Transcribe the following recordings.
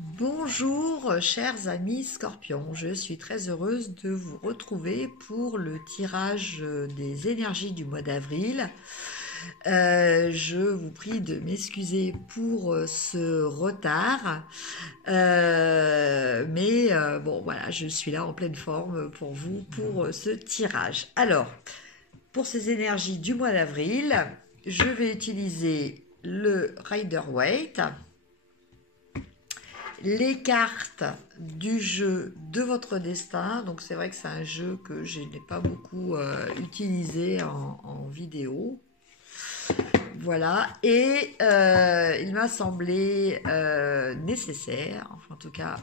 Bonjour, chers amis scorpions, je suis très heureuse de vous retrouver pour le tirage des énergies du mois d'avril. Je vous prie de m'excuser pour ce retard, mais bon voilà, je suis là en pleine forme pour vous pour ce tirage. Alors, pour ces énergies du mois d'avril, je vais utiliser le Rider-Waite, les cartes du jeu de votre destin. Donc c'est vrai que c'est un jeu que je n'ai pas beaucoup utilisé en vidéo. Voilà, et il m'a semblé nécessaire, enfin en tout cas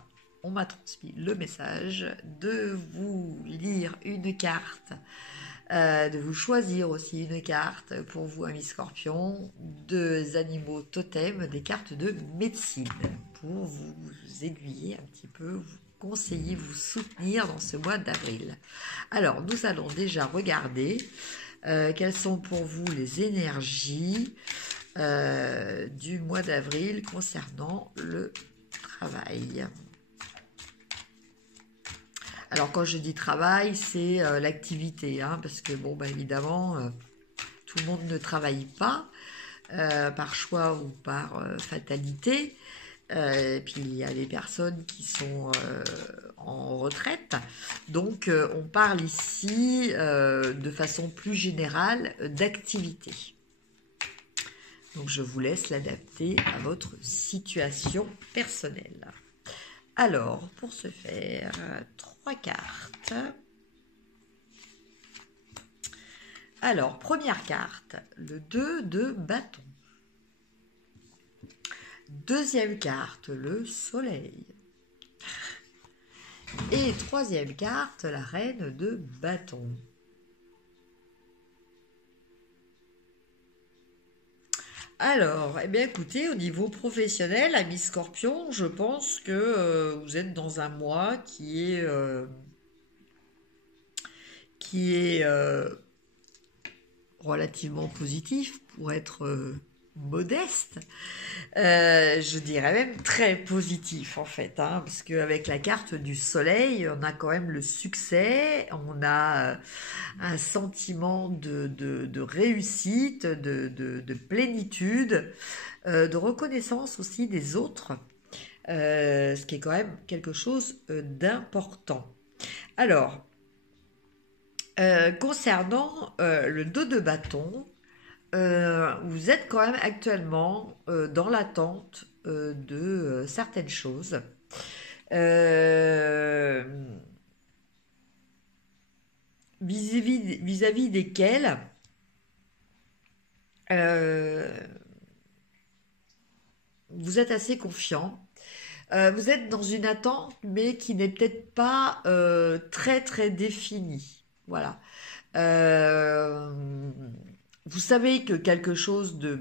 on m'a transmis le message, de vous lire une carte, de vous choisir aussi une carte pour vous, amis scorpions, des animaux totems, des cartes de médecine, pour vous aiguiller un petit peu, vous conseiller, vous soutenir dans ce mois d'avril. Alors, nous allons déjà regarder quelles sont pour vous les énergies du mois d'avril concernant le travail. Alors quand je dis travail, c'est l'activité, hein, parce que bon, bah, évidemment, tout le monde ne travaille pas par choix ou par fatalité. Et puis il y a des personnes qui sont en retraite. Donc on parle ici de façon plus générale d'activité. Donc je vous laisse l'adapter à votre situation personnelle. Alors, pour ce faire, 3 cartes. Alors, première carte, le 2 de bâton. Deuxième carte, le soleil. Et troisième carte, la reine de bâton. Alors, eh bien écoutez, au niveau professionnel, amis scorpions, je pense que vous êtes dans un mois qui est relativement positif pour être modeste. Je dirais même très positif en fait, hein, parce qu'avec la carte du soleil, on a quand même le succès, on a un sentiment de réussite, de plénitude, de reconnaissance aussi des autres, ce qui est quand même quelque chose d'important. Alors, concernant le dos de bâton, vous êtes quand même actuellement dans l'attente de certaines choses. Euh, vis-à-vis desquelles euh, vous êtes assez confiant. Vous êtes dans une attente, mais qui n'est peut-être pas très très définie. Voilà. Euh, vous savez que quelque chose de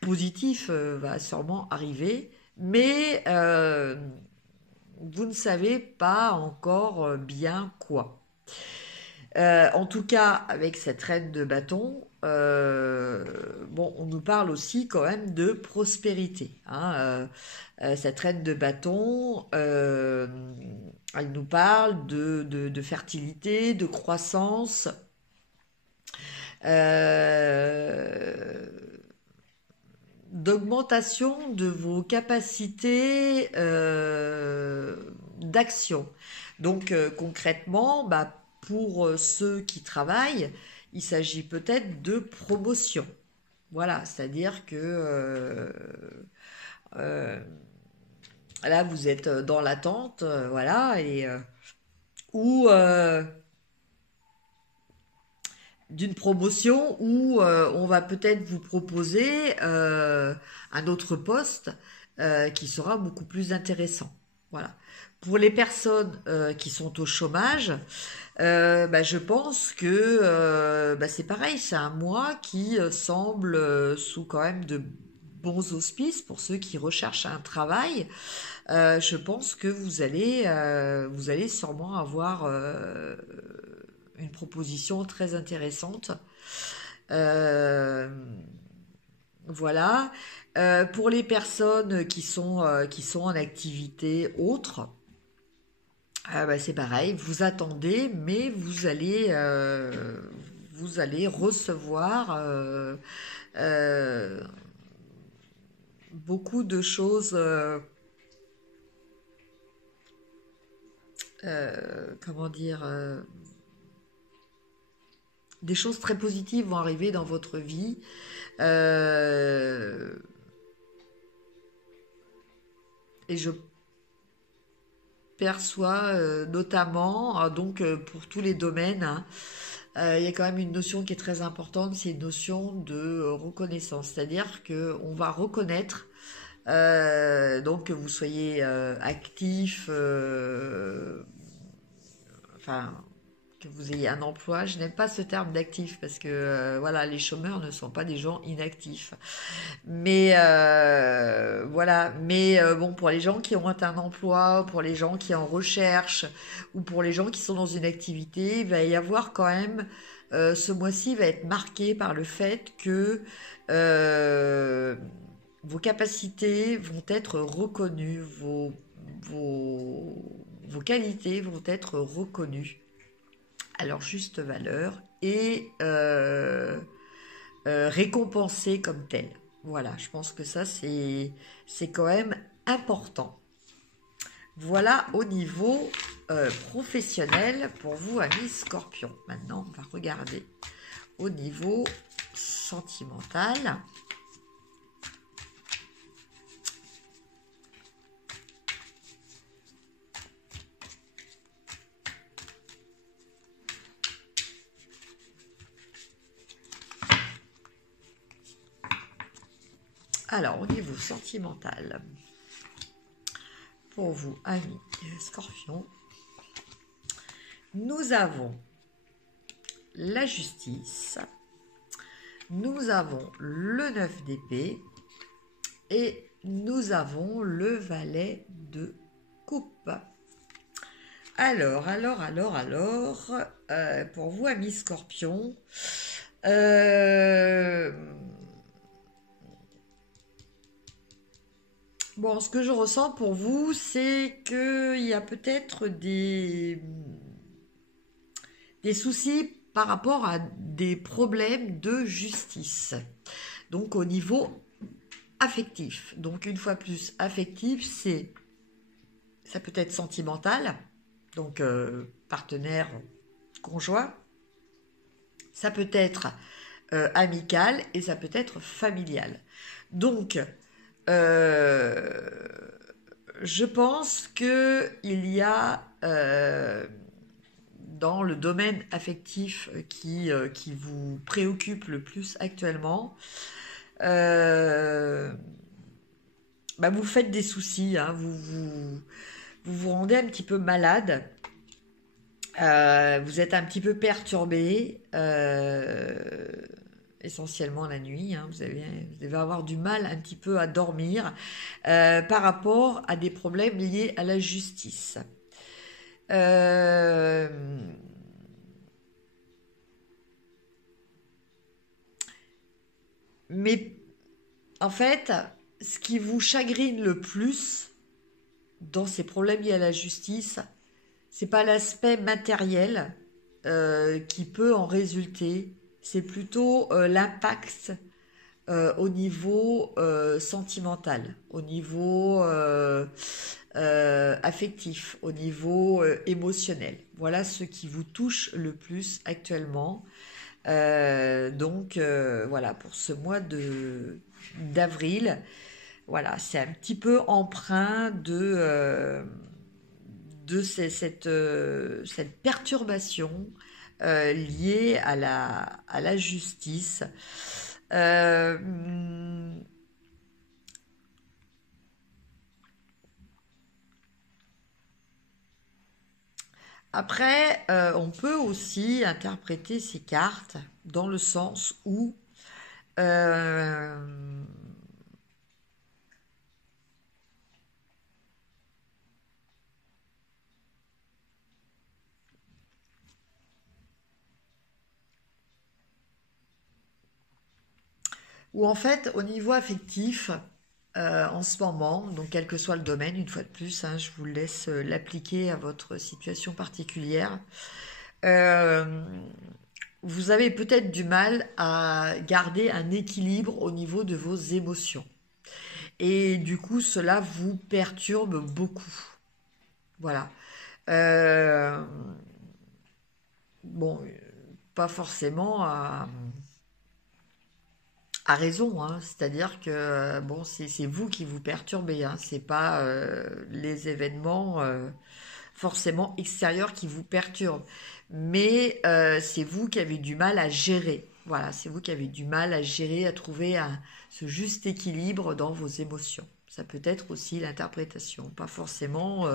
positif va sûrement arriver, mais vous ne savez pas encore bien quoi. En tout cas, avec cette reine de bâton, bon, on nous parle aussi quand même de prospérité, hein. Cette reine de bâton, elle nous parle de fertilité, de croissance, euh, d'augmentation de vos capacités d'action. Donc concrètement, bah, pour ceux qui travaillent, il s'agit peut-être de promotion. Voilà, c'est-à-dire que euh, là, vous êtes dans l'attente, voilà, et ou d'une promotion où on va peut-être vous proposer un autre poste qui sera beaucoup plus intéressant. Voilà. Pour les personnes qui sont au chômage, bah, je pense que bah, c'est pareil, c'est un mois qui semble sous quand même de bons auspices pour ceux qui recherchent un travail. Je pense que vous allez sûrement avoir une proposition très intéressante. Euh, Voilà. Pour les personnes qui sont en activité autre, bah, c'est pareil, vous attendez, mais vous allez recevoir euh, beaucoup de choses, comment dire, des choses très positives vont arriver dans votre vie. Euh, et je perçois notamment, donc pour tous les domaines, hein, il y a quand même une notion qui est très importante, c'est une notion de reconnaissance. C'est-à-dire qu'on va reconnaître, donc que vous soyez actif, enfin que vous ayez un emploi. Je n'aime pas ce terme d'actif parce que voilà, les chômeurs ne sont pas des gens inactifs. Mais voilà, mais bon, pour les gens qui ont un emploi, pour les gens qui en recherchent, ou pour les gens qui sont dans une activité, il va y avoir quand même, ce mois-ci va être marqué par le fait que euh, vos capacités vont être reconnues, vos qualités vont être reconnues à leur juste valeur et récompensées comme telles. Voilà, je pense que ça, c'est quand même important. Voilà au niveau professionnel pour vous, amis Scorpion. Maintenant, on va regarder au niveau sentimental. Alors, au niveau sentimental, pour vous, amis Scorpion, nous avons la justice, nous avons le 9 d'épée et nous avons le valet de coupe. Alors, pour vous, amis Scorpion, bon, ce que je ressens pour vous, c'est qu'il y a peut-être des soucis par rapport à des problèmes de justice. Donc, au niveau affectif. Donc, une fois plus, affectif, ça peut être sentimental, donc partenaire conjoint. Ça peut être amical et ça peut être familial. Donc, euh, je pense que il y a dans le domaine affectif qui vous préoccupe le plus actuellement, euh, bah vous faites des soucis, hein, vous rendez un petit peu malade, vous êtes un petit peu perturbé, essentiellement la nuit, hein, vous devez avoir du mal un petit peu à dormir par rapport à des problèmes liés à la justice. Euh, mais en fait, ce qui vous chagrine le plus dans ces problèmes liés à la justice, c'est pas l'aspect matériel qui peut en résulter, c'est plutôt l'impact au niveau sentimental, au niveau affectif, au niveau émotionnel. Voilà ce qui vous touche le plus actuellement. Donc voilà, pour ce mois d'avril, voilà, c'est un petit peu empreint de cette perturbation liée à la justice. Euh, Après, on peut aussi interpréter ces cartes dans le sens où euh, où en fait, au niveau affectif, en ce moment, donc quel que soit le domaine, une fois de plus, hein, je vous laisse l'appliquer à votre situation particulière. Euh, Vous avez peut-être du mal à garder un équilibre au niveau de vos émotions. Et du coup, cela vous perturbe beaucoup. Voilà. Euh, bon, pas forcément à raison, hein. C'est-à-dire que bon, c'est vous qui vous perturbez, hein. C'est pas les événements forcément extérieurs qui vous perturbent, mais c'est vous qui avez du mal à gérer. Voilà, c'est vous qui avez du mal à gérer, à trouver ce juste équilibre dans vos émotions. Ça peut être aussi l'interprétation, pas forcément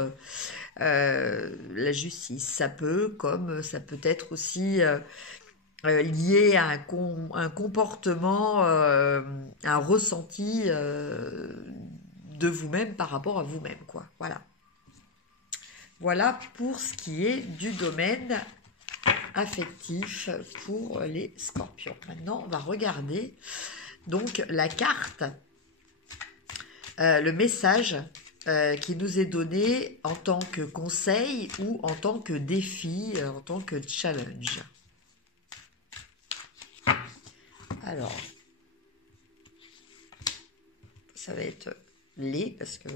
la justice. Ça peut, comme ça peut être aussi lié à un comportement, un ressenti de vous-même par rapport à vous-même, quoi. Voilà. Voilà pour ce qui est du domaine affectif pour les scorpions. Maintenant, on va regarder donc la carte, le message qui nous est donné en tant que conseil ou en tant que défi, en tant que challenge. Alors, ça va être les, parce que,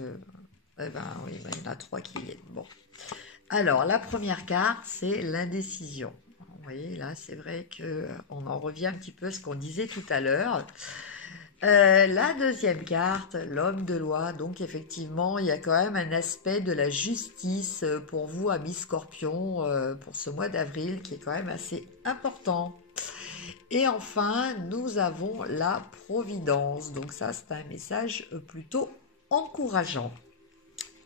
eh ben oui, ben, il y en a 3 qui viennent. Bon. Alors, la première carte, c'est l'indécision. Vous voyez, là, c'est vrai qu'on en revient un petit peu à ce qu'on disait tout à l'heure. La deuxième carte, l'homme de loi. Donc, effectivement, il y a quand même un aspect de la justice pour vous, amis Scorpion, pour ce mois d'avril, qui est quand même assez important. Et enfin, nous avons la providence. Donc ça, c'est un message plutôt encourageant.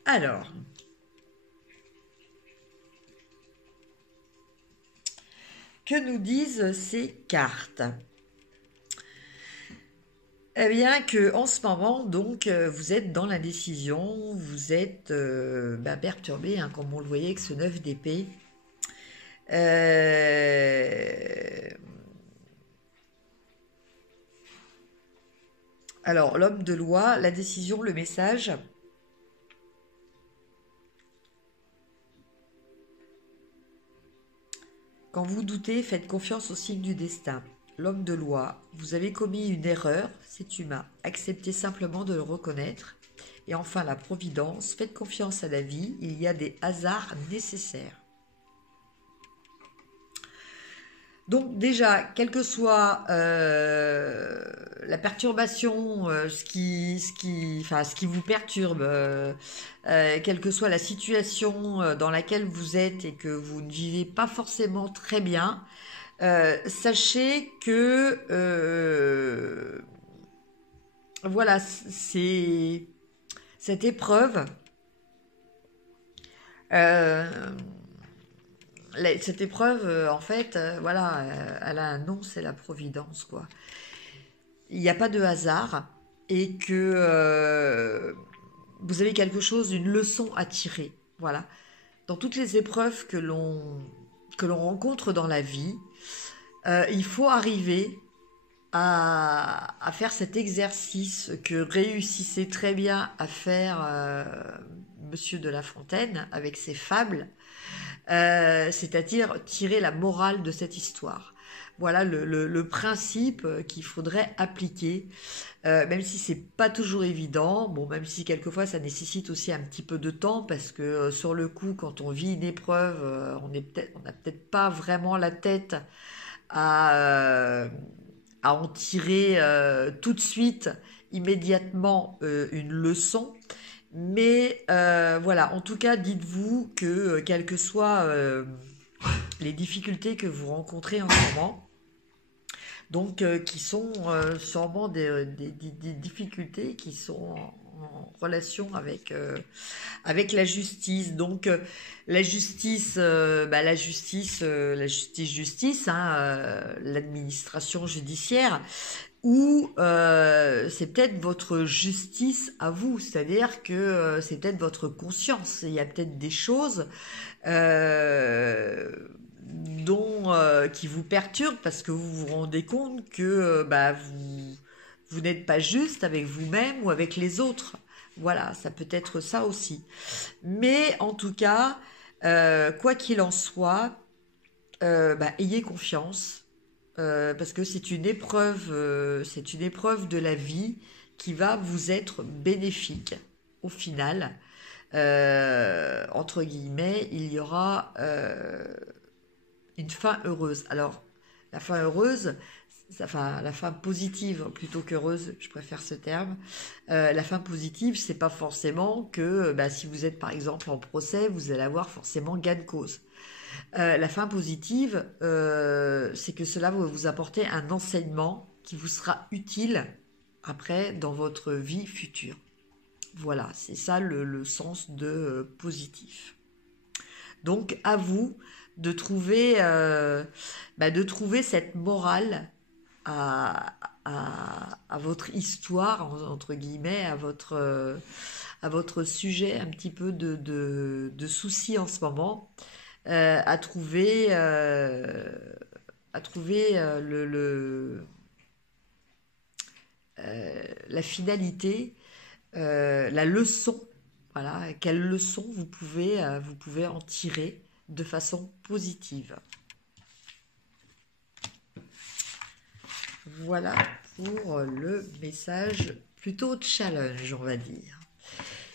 Alors, que nous disent ces cartes? Eh bien que en ce moment, donc, vous êtes dans l'indécision, vous êtes perturbé, hein, comme on le voyait avec ce 9 d'épée. Alors, l'homme de loi, la décision, le message. Quand vous doutez, faites confiance au signe du destin. L'homme de loi, vous avez commis une erreur, c'est humain. Acceptez simplement de le reconnaître. Et enfin, la providence, faites confiance à la vie, il y a des hasards nécessaires. Donc déjà, quelle que soit la perturbation, ce qui vous perturbe, quelle que soit la situation dans laquelle vous êtes et que vous ne vivez pas forcément très bien, sachez que voilà, c'est cette épreuve. Cette épreuve, en fait, voilà, elle a un nom, c'est la providence, quoi. Il n'y a pas de hasard et que vous avez quelque chose, une leçon à tirer. Voilà. Dans toutes les épreuves que l'on rencontre dans la vie, il faut arriver à faire cet exercice que réussissait très bien à faire Monsieur de La Fontaine avec ses fables, c'est-à-dire tirer la morale de cette histoire. Voilà le principe qu'il faudrait appliquer, même si c'est pas toujours évident, bon, même si quelquefois ça nécessite aussi un petit peu de temps, parce que sur le coup, quand on vit une épreuve, on n'a peut-être pas vraiment la tête à, à en tirer tout de suite, immédiatement, une leçon. Mais voilà, en tout cas, dites-vous que quelles que soient les difficultés que vous rencontrez en ce moment, donc qui sont sûrement des difficultés qui sont en relation avec la justice. Donc la justice, justice, hein, l'administration judiciaire, ou c'est peut-être votre justice à vous, c'est-à-dire que c'est peut-être votre conscience. Il y a peut-être des choses qui vous perturbent parce que vous vous rendez compte que Vous n'êtes pas juste avec vous-même ou avec les autres. Voilà, ça peut être ça aussi. Mais en tout cas, quoi qu'il en soit, ayez confiance parce que c'est une épreuve de la vie qui va vous être bénéfique au final. Entre guillemets, il y aura une fin heureuse. Alors, la fin heureuse, enfin la fin positive plutôt qu'heureuse, je préfère ce terme. La fin positive, c'est pas forcément que si vous êtes par exemple en procès, vous allez avoir forcément gain de cause. La fin positive, c'est que cela va vous apporter un enseignement qui vous sera utile après dans votre vie future. Voilà, c'est ça le sens de positif. Donc à vous de trouver cette morale à votre histoire, entre guillemets, à votre sujet, un petit peu de soucis en ce moment, à trouver la finalité, la leçon. Voilà, quelle leçon vous pouvez en tirer de façon positive. Voilà pour le message plutôt challenge, on va dire.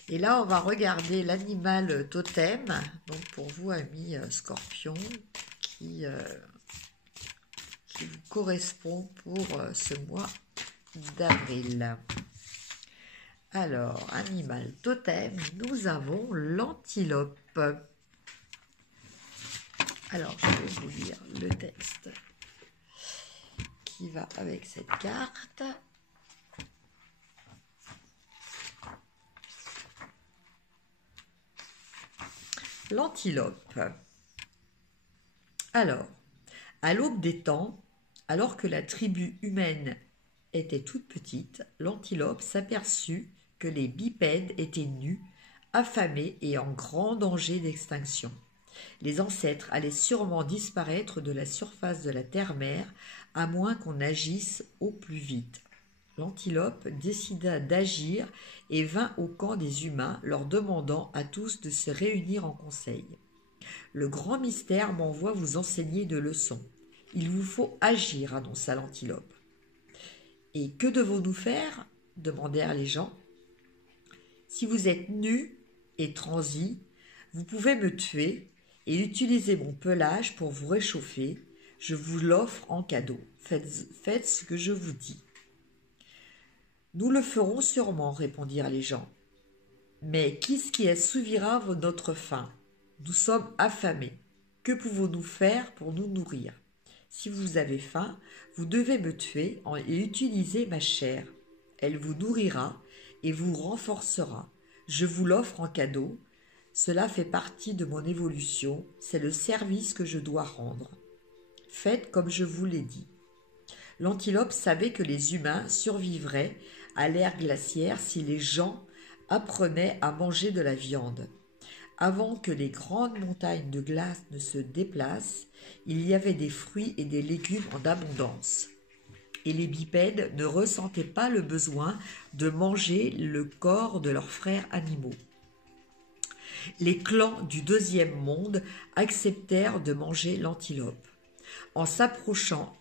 Et là, on va regarder l'animal totem, donc pour vous, amis scorpions, qui vous correspond pour ce mois d'avril. Alors, animal totem, nous avons l'antilope. Alors, je vais vous lire le texte qui va avec cette carte. L'antilope. Alors, à l'aube des temps, alors que la tribu humaine était toute petite, l'antilope s'aperçut que les bipèdes étaient nus, affamés et en grand danger d'extinction. Les ancêtres allaient sûrement disparaître de la surface de la terre-mère, à moins qu'on agisse au plus vite. L'antilope décida d'agir et vint au camp des humains, leur demandant à tous de se réunir en conseil. « Le grand mystère m'envoie vous enseigner de leçons. Il vous faut agir, annonça l'antilope. « Et que devons-nous faire » demandèrent les gens. « Si vous êtes nus et transis, vous pouvez me tuer et utiliser mon pelage pour vous réchauffer. Je vous l'offre en cadeau. Faites ce que je vous dis. » « Nous le ferons sûrement, répondirent les gens. Mais qu'est-ce qui assouvira notre faim? Nous sommes affamés. Que pouvons-nous faire pour nous nourrir? Si vous avez faim, vous devez me tuer et utiliser ma chair. Elle vous nourrira et vous renforcera. Je vous l'offre en cadeau. Cela fait partie de mon évolution. C'est le service que je dois rendre. Faites comme je vous l'ai dit. L'antilope savait que les humains survivraient à l'ère glaciaire si les gens apprenaient à manger de la viande. Avant que les grandes montagnes de glace ne se déplacent, il y avait des fruits et des légumes en abondance. Et les bipèdes ne ressentaient pas le besoin de manger le corps de leurs frères animaux. Les clans du deuxième monde acceptèrent de manger l'antilope. En s'appropriant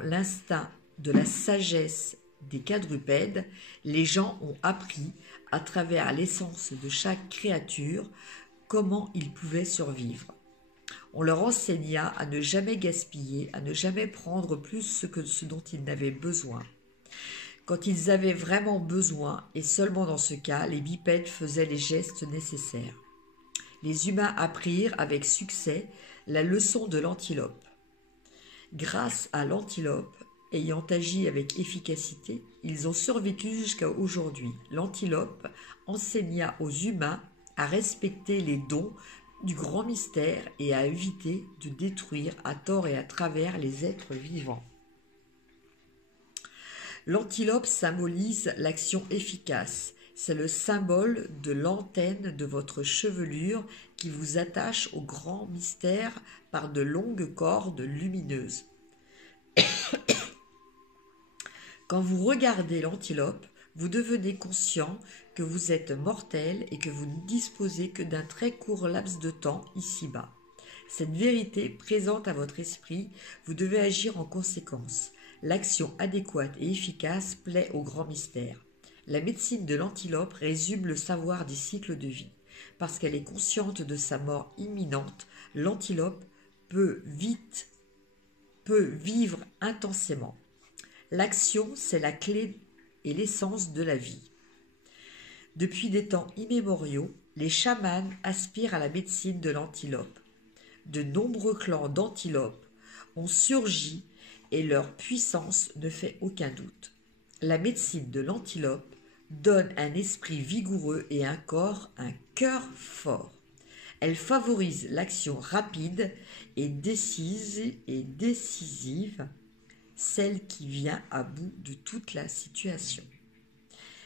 l'instinct de la sagesse des quadrupèdes, les gens ont appris, à travers l'essence de chaque créature, comment ils pouvaient survivre. On leur enseigna à ne jamais gaspiller, à ne jamais prendre plus que ce dont ils n'avaient besoin. Quand ils avaient vraiment besoin, et seulement dans ce cas, les bipèdes faisaient les gestes nécessaires. Les humains apprirent avec succès la leçon de l'antilope. Grâce à l'antilope, ayant agi avec efficacité, ils ont survécu jusqu'à aujourd'hui. L'antilope enseigna aux humains à respecter les dons du grand mystère et à éviter de détruire à tort et à travers les êtres vivants. L'antilope symbolise l'action efficace. C'est le symbole de l'antenne de votre chevelure qui vous attache au grand mystère par de longues cordes lumineuses. Quand vous regardez l'antilope, vous devenez conscient que vous êtes mortel et que vous ne disposez que d'un très court laps de temps ici-bas. Cette vérité présente à votre esprit, vous devez agir en conséquence. L'action adéquate et efficace plaît au grand mystère. La médecine de l'antilope résume le savoir des cycles de vie. Parce qu'elle est consciente de sa mort imminente, l'antilope peut vivre intensément. L'action, c'est la clé et l'essence de la vie. Depuis des temps immémoriaux, les chamans aspirent à la médecine de l'antilope. De nombreux clans d'antilopes ont surgi et leur puissance ne fait aucun doute. La médecine de l'antilope donne un esprit vigoureux et un cœur fort. Elle favorise l'action rapide et décisive, celle qui vient à bout de toute la situation.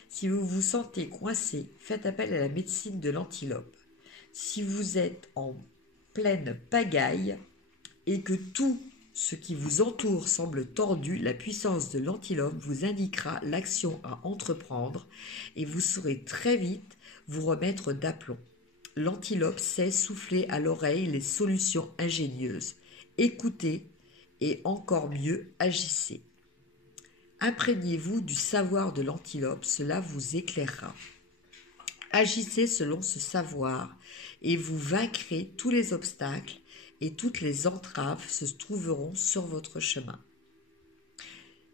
Si vous vous sentez coincé, faites appel à la médecine de l'antilope. Si vous êtes en pleine pagaille et que tout ce qui vous entoure semble tordu, la puissance de l'antilope vous indiquera l'action à entreprendre et vous saurez très vite vous remettre d'aplomb. L'antilope sait souffler à l'oreille les solutions ingénieuses. Écoutez et encore mieux, agissez. Imprégnez-vous du savoir de l'antilope, cela vous éclairera. Agissez selon ce savoir et vous vaincrez tous les obstacles et toutes les entraves se trouveront sur votre chemin.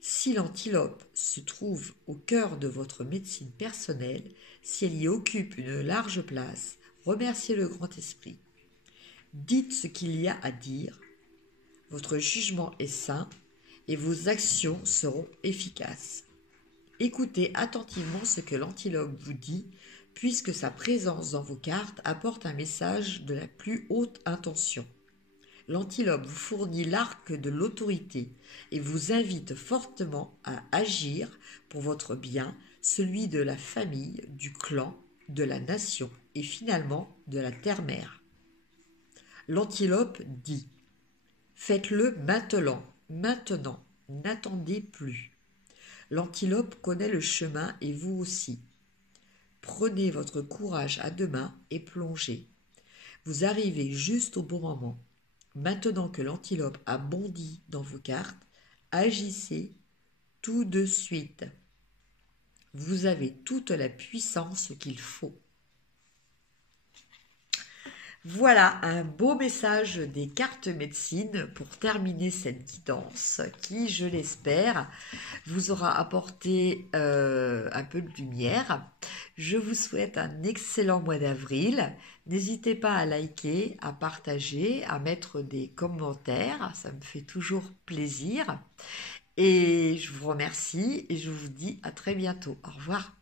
Si l'antilope se trouve au cœur de votre médecine personnelle, si elle y occupe une large place, remerciez le grand esprit. Dites ce qu'il y a à dire. Votre jugement est sain et vos actions seront efficaces. Écoutez attentivement ce que l'antilope vous dit, puisque sa présence dans vos cartes apporte un message de la plus haute intention. L'antilope vous fournit l'arc de l'autorité et vous invite fortement à agir pour votre bien, celui de la famille, du clan, de la nation et finalement de la terre-mère. L'antilope dit « Faites-le maintenant, n'attendez plus. » L'antilope connaît le chemin et vous aussi. Prenez votre courage à deux mains et plongez. Vous arrivez juste au bon moment. Maintenant que l'antilope a bondi dans vos cartes, agissez tout de suite. Vous avez toute la puissance qu'il faut. Voilà un beau message des cartes médecine pour terminer cette guidance qui, je l'espère, vous aura apporté un peu de lumière. Je vous souhaite un excellent mois d'avril. N'hésitez pas à liker, à partager, à mettre des commentaires. Ça me fait toujours plaisir. Et je vous remercie et je vous dis à très bientôt. Au revoir.